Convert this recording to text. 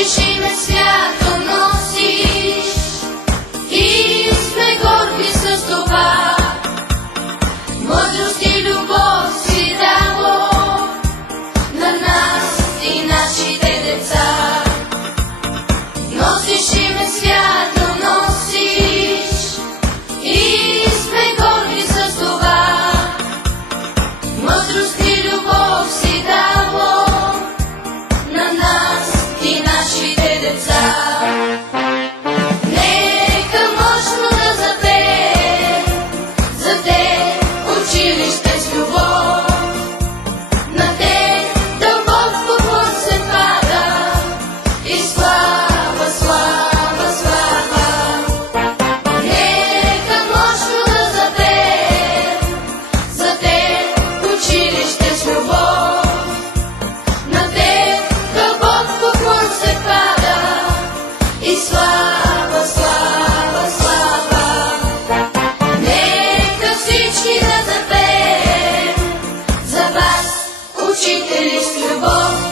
Носиш име свято, носиш и сме горди с това. Мъдрост и любов си дало на нас и нашите деца. Носиш име свято, носиш и сме горди с това. Мъдрост и любов си дало на нас и нашите деца. Нека мощно да запее за те училище с любов. На те дълбок поклон се пада и слава, слава, слава. Нека мощно да запее за те училище с любов. На те дълбок поклон се пада и слава, слава, слава. Нека всички да запеем за вас, учители с любов.